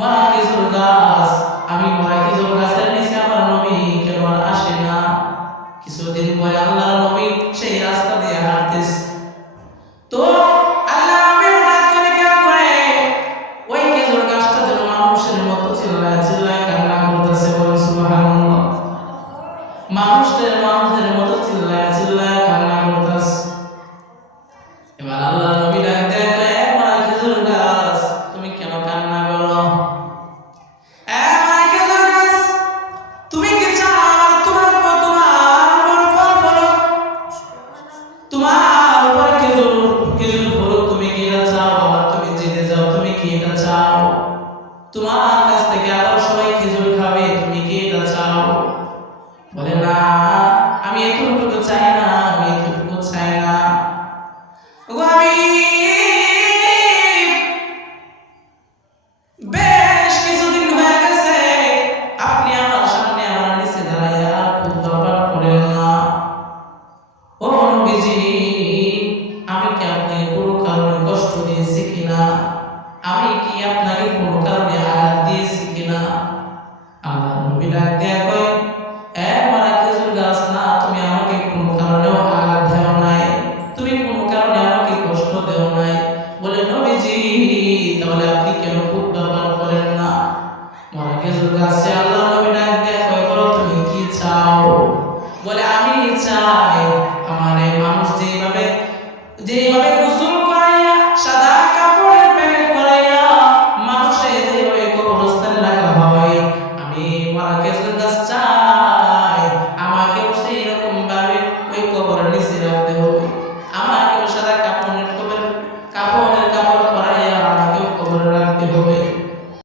মরা খেজুর গাছ, আমি মরা খেজুর গাছের নিচে আমার নবী কেন আর আসে না? কিছুদিন পরে আল্লাহর নবী সেই রাস্তা দিয়ে হাঁটতেছে, তো আল্লাহ নবী হঠাৎ করে খেয়াল করে ওই খেজুর গাছটা যেন মানুষের মতো চিল্লায় চিল্লায় কান্না করতেছে। বলে সুবহানাল্লাহ। মানুষদের মতো চিল্লায় চিল্লায় কান্না করতেছে। এবার আল্লাহ নবী ডাক দেয়, মরা খেজুর গাছ, তুমি কেন কান্না করো? মরা খেজুর গাছ, তুমি কি চাও তোমার ফল ফলুক? তোমার উপর খেজুর ফলুক, তুমি কি এটা চাও? আবার তুমি জিতে যাও, তুমি কি এটা চাও? তোমার কাছ থেকে আবার সবাই খেজুর খাবে, তুমি কি এটা চাও? বলে না, আমি এতটুকু চাই না, আমি এতটুকু চাই না। আমি বেশ কিছুদিন হয়ে গেছে আপনি আমার সামনে আমার নিচে দাঁড়াইয়া খুব দরবার করেন না। ও নবীজি, আমি কি আপনাকে কোনো কারণে কষ্ট দিয়েছি কিনা? আমি কি আপনাকে কোনো কারণে আঘাত দিয়েছি কিনা? আল্লাহ নবী ডাক দেয়া কয়, মরা খেজুর গাছ না, তুমি আমাকে কোনো কারণেও আঘাত দেও নাই, তুমি কোনো কারণে আমাকে কষ্ট দেও নাই। বলে নবীজি, তাহলে আপনি কেন খুব ব্যবহার করেন না? মরা খেজুর গাছে আল্লাহ নবী ডাক দেয়া কয়, বলো তুমি কি চাও? বলে আমি চাই আমার এই মানুষ যেভাবে গোসল করাইয়া সাদা কাপড়ের প্যাকেট করাইয়া মানুষে যেভাবে কবরস্থানে রাখা হয়, আমি মরা খেজুর গাছ চাই আমাকেও সেই রকম ভাবে ওই কবরের নিচে রাখতে হবে।